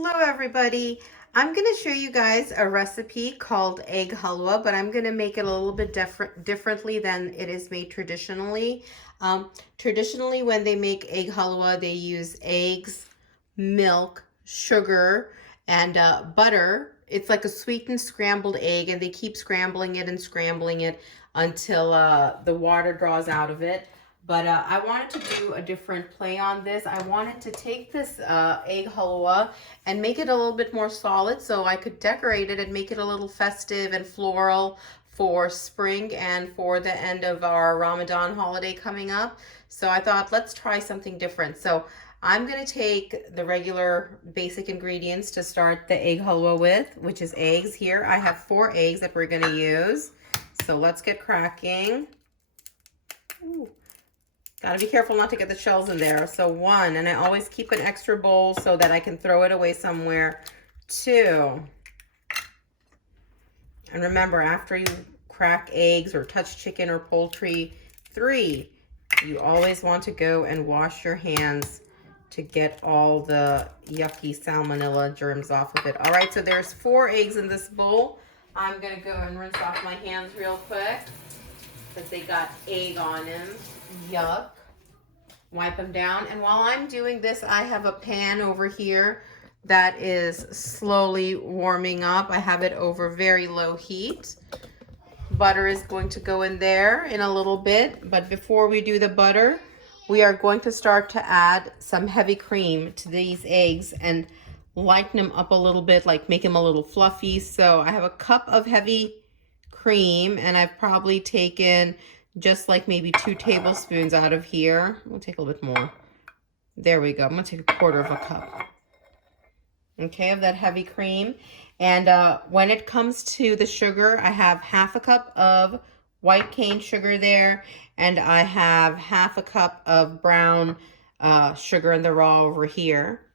Hello everybody. I'm going to show you guys a recipe called egg halwa, but I'm going to make it a little bit differently than it is made traditionally. Traditionally, when they make egg halwa, they use eggs, milk, sugar, and butter. It's like a sweetened scrambled egg, and they keep scrambling it and scrambling it until the water draws out of it. But I wanted to do a different play on this. I wanted to take this egg halwa and make it a little bit more solid so I could decorate it and make it a little festive and floral for spring and for the end of our Ramadan holiday coming up. So I thought, let's try something different. So I'm going to take the regular basic ingredients to start the egg halwa with, which is eggs. Here I have 4 eggs that we're going to use. So let's get cracking. Ooh. Gotta be careful not to get the shells in there. So 1, and I always keep an extra bowl so that I can throw it away somewhere. 2. And remember, after you crack eggs or touch chicken or poultry, 3, you always want to go and wash your hands to get all the yucky salmonella germs off of it. All right, so there's 4 eggs in this bowl. I'm gonna go and rinse off my hands real quick because they got egg on them. Yuck. Wipe them down. And while I'm doing this, I have a pan over here that is slowly warming up. I have it over very low heat. Butter is going to go in there in a little bit. But before we do the butter, we are going to start to add some heavy cream to these eggs and lighten them up a little bit, like make them a little fluffy. So I have a cup of heavy cream, and I've probably taken just like maybe 2 tablespoons out of here. We'll take a little bit more. There we go. I'm going to take a 1/4 of a cup. Okay, of that heavy cream. And when it comes to the sugar, I have 1/2 cup of white cane sugar there. And I have 1/2 cup of brown sugar in the raw over here.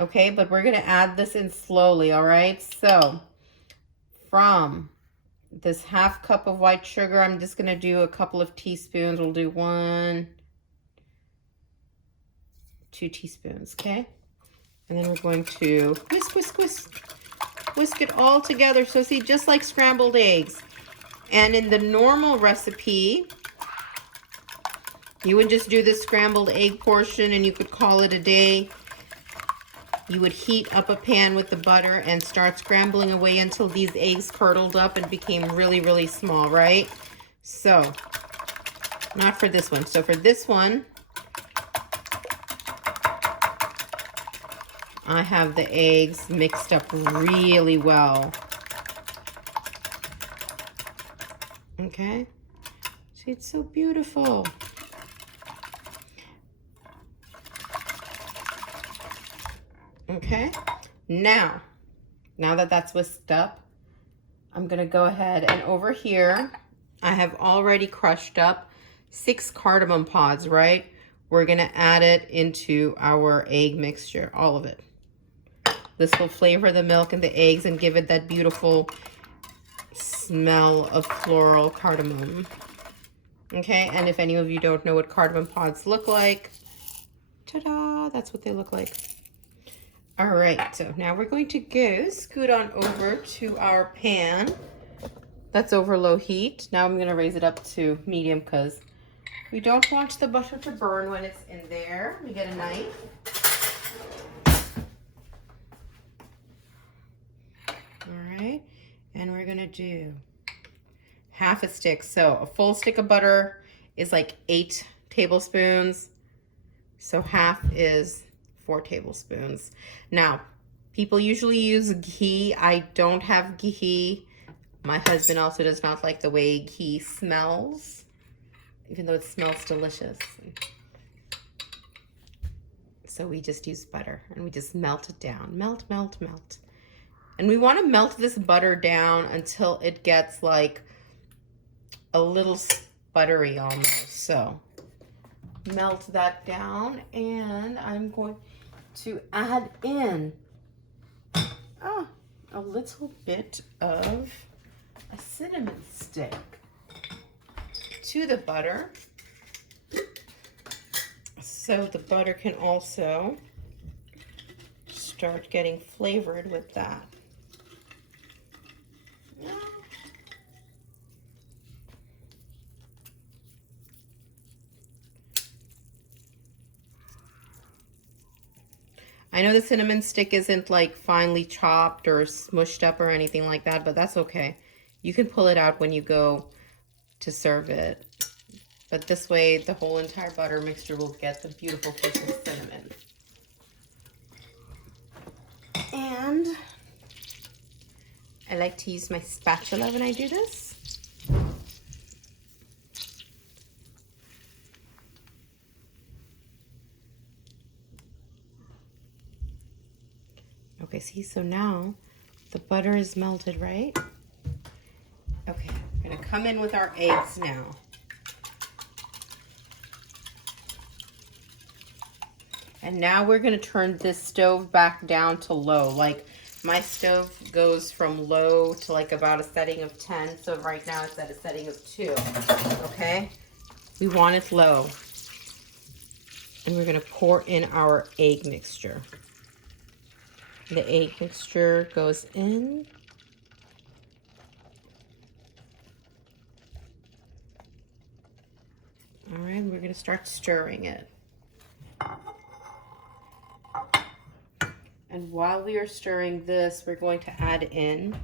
Okay, but we're going to add this in slowly, all right? So from this 1/2 cup of white sugar, I'm just going to do a couple of teaspoons. We'll do 1, 2 teaspoons, okay? And then we're going to whisk it all together. So see, just like scrambled eggs. And in the normal recipe, you would just do the scrambled egg portion and you could call it a day. You would heat up a pan with the butter and start scrambling away until these eggs curdled up and became really, really small, right? So, not for this one. So for this one, I have the eggs mixed up really well. Okay? See, it's so beautiful. Okay, now that that's whisked up, I'm gonna go ahead and over here, I have already crushed up 6 cardamom pods, right? We're gonna add it into our egg mixture, all of it. This will flavor the milk and the eggs and give it that beautiful smell of floral cardamom. Okay, and if any of you don't know what cardamom pods look like, ta-da, that's what they look like. All right, so now we're going to go scoot on over to our pan that's over low heat. Now I'm going to raise it up to medium because we don't want the butter to burn when it's in there. We get a knife. All right, and we're going to do 1/2 stick. So a full stick of butter is like 8 tablespoons. So 1/2 is 4 tablespoons. Now, people usually use ghee. I don't have ghee. My husband also does not like the way ghee smells, even though it smells delicious. So we just use butter and we just melt it down. Melt, melt, melt. And we want to melt this butter down until it gets like a little buttery almost. So melt that down, and I'm going to add in a little bit of a cinnamon stick to the butter so the butter can also start getting flavored with that. I know the cinnamon stick isn't like finely chopped or smushed up or anything like that, but that's okay. You can pull it out when you go to serve it. But this way, the whole entire butter mixture will get the beautiful taste of cinnamon. And I like to use my spatula when I do this. Okay, see, so now the butter is melted, right? Okay, we're gonna come in with our eggs now. And now we're gonna turn this stove back down to low. Like my stove goes from low to like about a setting of 10. So right now it's at a setting of 2, okay? We want it low. And we're gonna pour in our egg mixture. The egg mixture goes in. All right, we're gonna start stirring it. And while we are stirring this, we're going to add in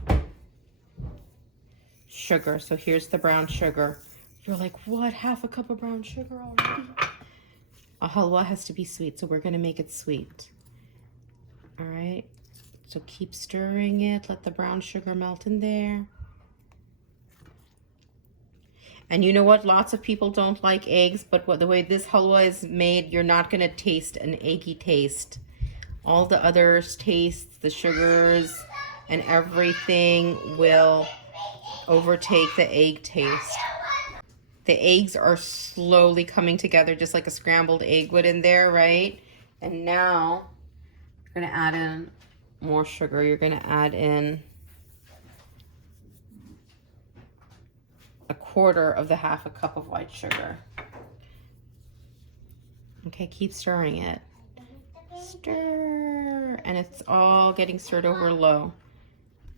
sugar. So here's the brown sugar. You're like, what? Half a cup of brown sugar already? A halwa has to be sweet, so we're gonna make it sweet. All right, so keep stirring it. Let the brown sugar melt in there. And you know what? Lots of people don't like eggs, but the way this halwa is made, you're not gonna taste an eggy taste. All the other tastes, the sugars and everything will overtake the egg taste. The eggs are slowly coming together just like a scrambled egg would in there, right? And now you're gonna add in more sugar. You're gonna add in a quarter of the half a cup of white sugar. Okay, keep stirring it. Stir, and it's all getting stirred over low.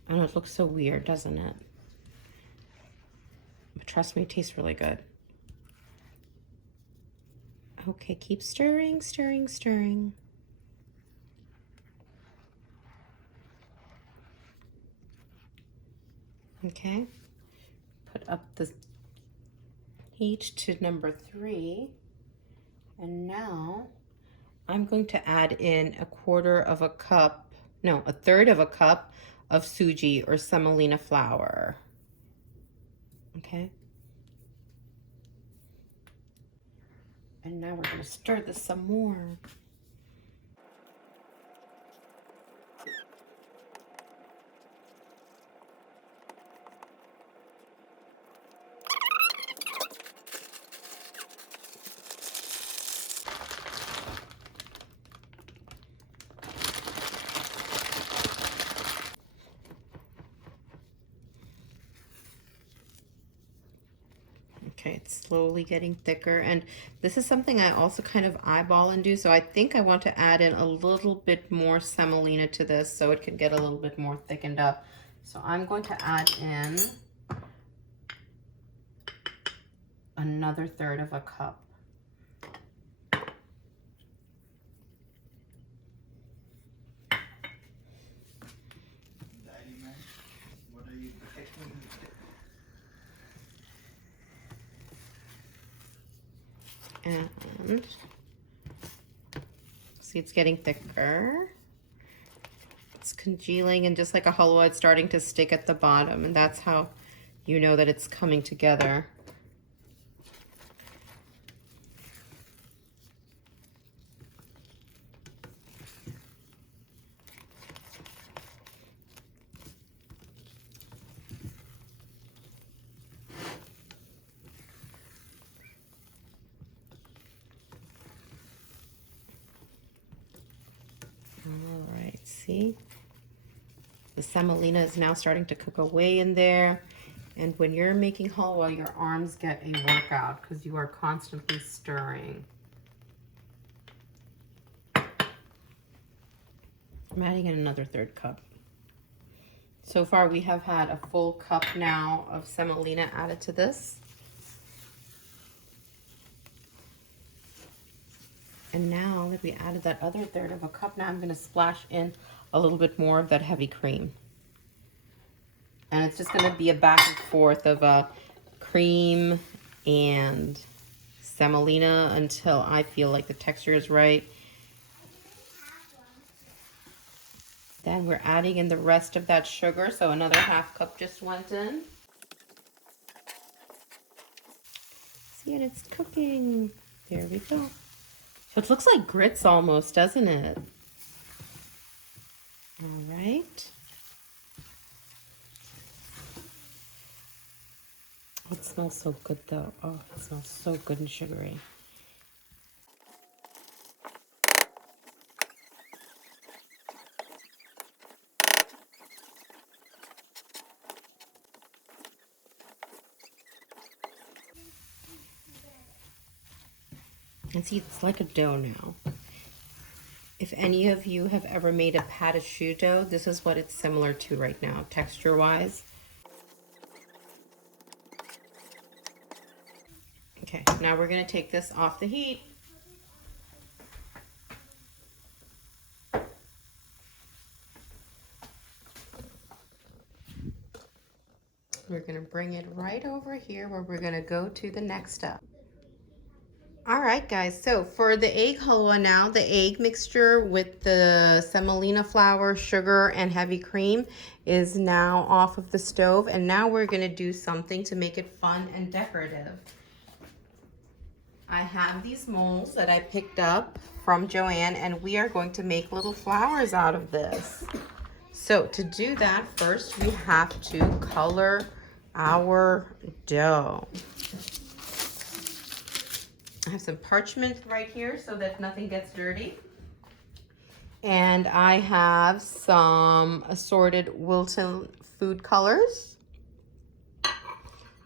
I know it looks so weird, doesn't it? But trust me, it tastes really good. Okay, keep stirring, stirring, stirring. Okay, put up the heat to number 3, and now I'm going to add in a third of a cup of sooji or semolina flour. Okay. And now we're going to stir this some more. Okay, it's slowly getting thicker, and this is something I also kind of eyeball and do, so I think I want to add in a little bit more semolina to this so it can get a little bit more thickened up. So I'm going to add in another third of a cup. And see, it's getting thicker. It's congealing, and just like a halwa, it's starting to stick at the bottom, and that's how you know that it's coming together. All right, see? The semolina is now starting to cook away in there. And when you're making halwa, your arms get a workout because you are constantly stirring. I'm adding in another 1/3 cup. So far we have had a full cup now of semolina added to this. And now that we added that other 1/3 of a cup, now I'm going to splash in a little bit more of that heavy cream. And it's just going to be a back and forth of cream and semolina until I feel like the texture is right. Then we're adding in the rest of that sugar, so another 1/2 cup just went in. See, and it's cooking. There we go. So it looks like grits almost, doesn't it? All right. It smells so good though. Oh, it smells so good and sugary. And see, it's like a dough now. If any of you have ever made a pâte à choux dough, this is what it's similar to right now, texture-wise. Okay, now we're gonna take this off the heat. We're gonna bring it right over here where we're gonna go to the next step. All right, guys, so for the egg halwa now, the egg mixture with the semolina flour, sugar, and heavy cream is now off of the stove. And now we're gonna do something to make it fun and decorative. I have these molds that I picked up from Joanne, and we are going to make little flowers out of this. So to do that, first we have to color our dough. I have some parchment right here so that nothing gets dirty. And I have some assorted Wilton food colors.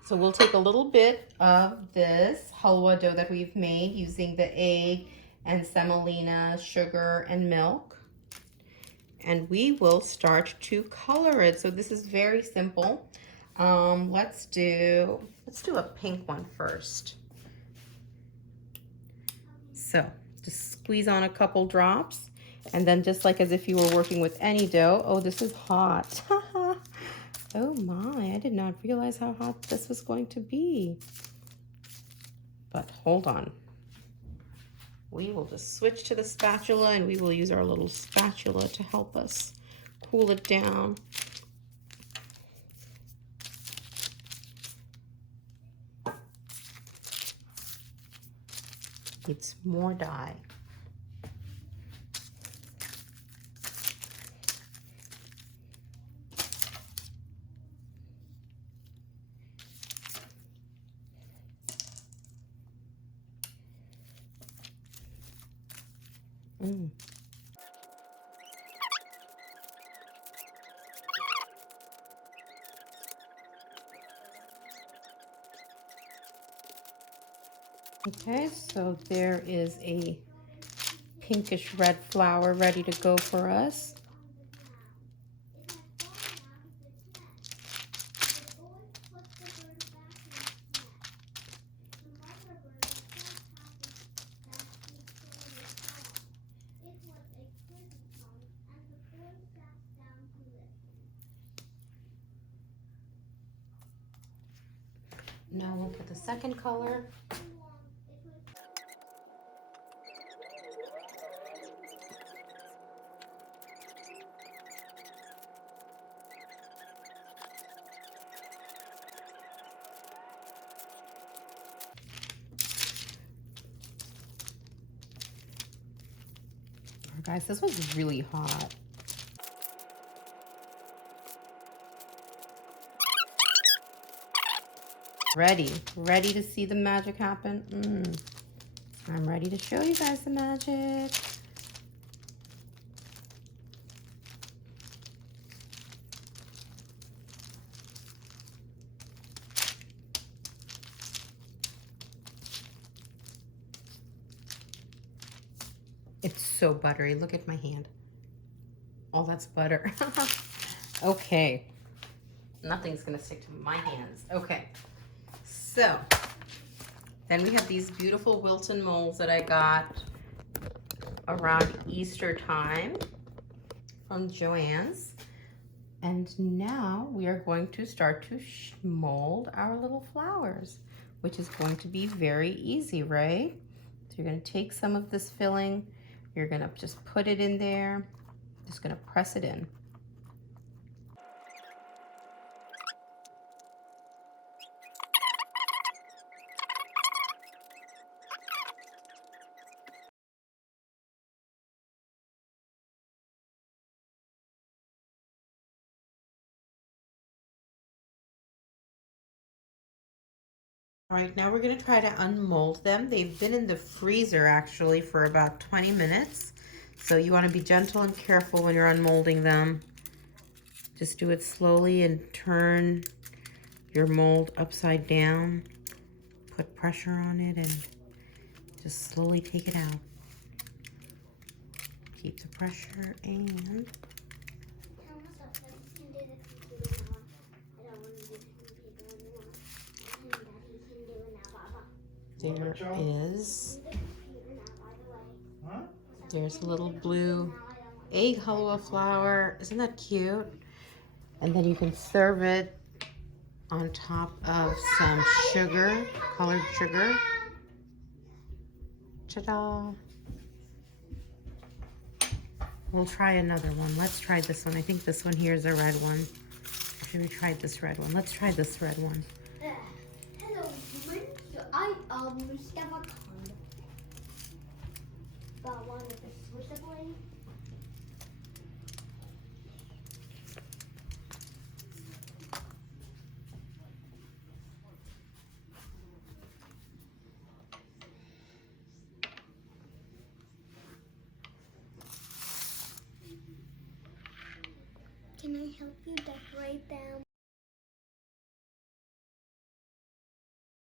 So we'll take a little bit of this halwa dough that we've made using the egg and semolina, sugar, and milk. And we will start to color it. So this is very simple. Let's do a pink one first. So just squeeze on a couple drops, and then just like as if you were working with any dough. Oh, this is hot. Oh my, I did not realize how hot this was going to be. But hold on. We will just switch to the spatula, and we will use our little spatula to help us cool it down. It's more dye. Okay, so there is a pinkish red flower ready to go for us. Now we'll put the second color. Oh, guys, this was really hot. Ready to see the magic happen? I'm ready to show you guys the magic. It's so buttery. Look at my hand. Oh, that's butter. Okay. Nothing's gonna stick to my hands. Okay. So, then we have these beautiful Wilton molds that I got around Easter time from Joann's. And now we are going to start to mold our little flowers, which is going to be very easy, right? So you're gonna take some of this filling, you're gonna just put it in there, just gonna press it in. All right, now we're gonna try to unmold them. They've been in the freezer actually for about 20 minutes. So you wanna be gentle and careful when you're unmolding them. Just do it slowly and turn your mold upside down. Put pressure on it and just slowly take it out. Keep the pressure and there is, there's a little blue egg halwa flour. Isn't that cute? And then you can serve it on top of some sugar, colored sugar. Ta-da! We'll try another one. Let's try this one. I think this one here is a red one. Should we try this red one? Let's try this red one. Hello, human. So I have a card. But one of the Swiss away. Can I help you decorate them?